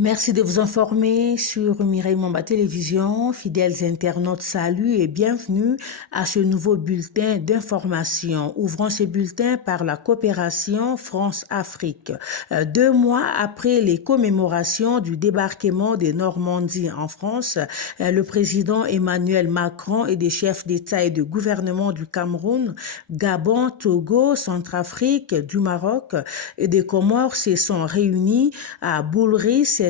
Merci de vous informer sur Mireille Momba Télévision. Fidèles internautes, salut et bienvenue à ce nouveau bulletin d'information. Ouvrons ce bulletin par la coopération France-Afrique. 2 mois après les commémorations du débarquement des Normandies en France, le président Emmanuel Macron et des chefs d'État et de gouvernement du Cameroun, Gabon, Togo, Centrafrique, du Maroc et des Comores se sont réunis à Boulris-sur-Mer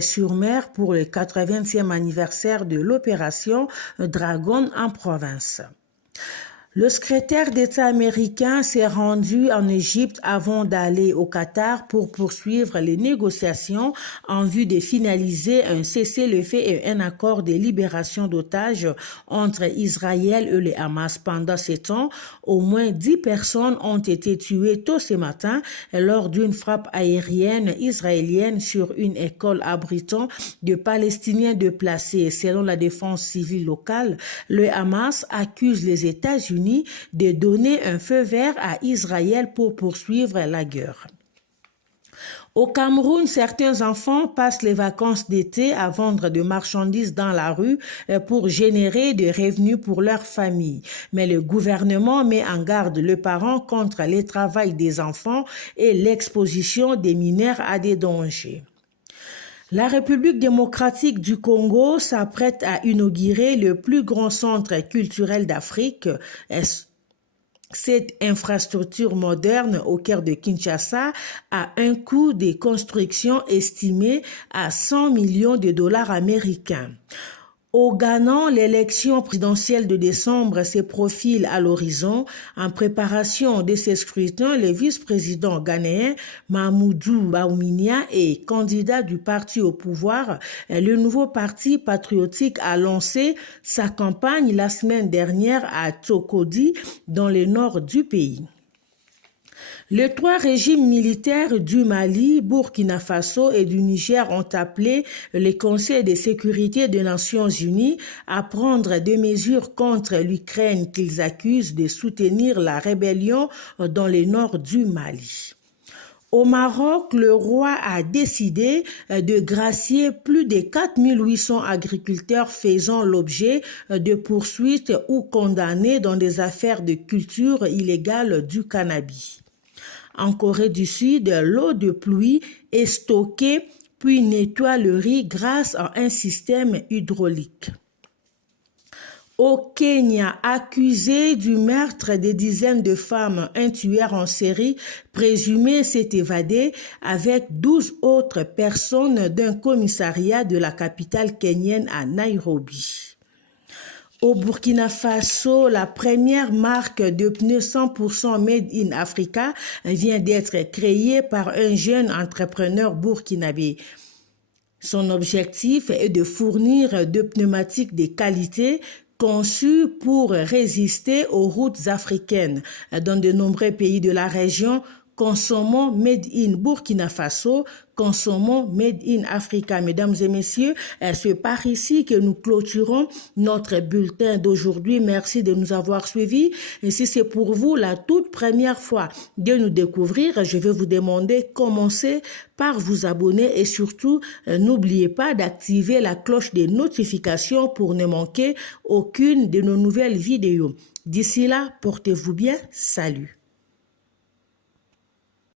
pour le 80e anniversaire de l'opération Dragon en province. Le secrétaire d'État américain s'est rendu en Égypte avant d'aller au Qatar pour poursuivre les négociations en vue de finaliser un cessez-le-feu et un accord de libération d'otages entre Israël et le Hamas. Pendant ce temps, au moins 10 personnes ont été tuées tôt ce matin lors d'une frappe aérienne israélienne sur une école abritant de Palestiniens déplacés. Selon la défense civile locale, le Hamas accuse les États-Unis de donner un feu vert à Israël pour poursuivre la guerre. Au Cameroun, certains enfants passent les vacances d'été à vendre de marchandises dans la rue pour générer des revenus pour leur famille. Mais le gouvernement met en garde les parents contre le travail des enfants et l'exposition des mineurs à des dangers. La République démocratique du Congo s'apprête à inaugurer le plus grand centre culturel d'Afrique. Cette infrastructure moderne au cœur de Kinshasa a un coût de construction estimé à 100 millions de dollars américains. Au Ghana, l'élection présidentielle de décembre se profile à l'horizon. En préparation de ces scrutins, le vice-président ghanéen Mahamadou Bawumia est candidat du parti au pouvoir. Le nouveau parti patriotique a lancé sa campagne la semaine dernière à Tsokodi, dans le nord du pays. Les 3 régimes militaires du Mali, Burkina Faso et du Niger ont appelé le Conseil de sécurité des Nations Unies à prendre des mesures contre l'Ukraine qu'ils accusent de soutenir la rébellion dans le nord du Mali. Au Maroc, le roi a décidé de gracier plus de 4800 agriculteurs faisant l'objet de poursuites ou condamnés dans des affaires de culture illégale du cannabis. En Corée du Sud, l'eau de pluie est stockée puis nettoie le riz grâce à un système hydraulique. Au Kenya, accusé du meurtre des dizaines de femmes, un tueur en série présumé s'est évadé avec 12 autres personnes d'un commissariat de la capitale kenyenne à Nairobi. Au Burkina Faso, la première marque de pneus 100% Made in Africa vient d'être créée par un jeune entrepreneur burkinabé. Son objectif est de fournir des pneumatiques de qualité conçus pour résister aux routes africaines. Dans de nombreux pays de la région, consommons Made in Burkina Faso, consommons Made in Africa. Mesdames et messieurs, c'est par ici que nous clôturons notre bulletin d'aujourd'hui. Merci de nous avoir suivis. Et si c'est pour vous la toute première fois de nous découvrir, je vais vous demander commencez par vous abonner et surtout n'oubliez pas d'activer la cloche des notifications pour ne manquer aucune de nos nouvelles vidéos. D'ici là, portez-vous bien. Salut.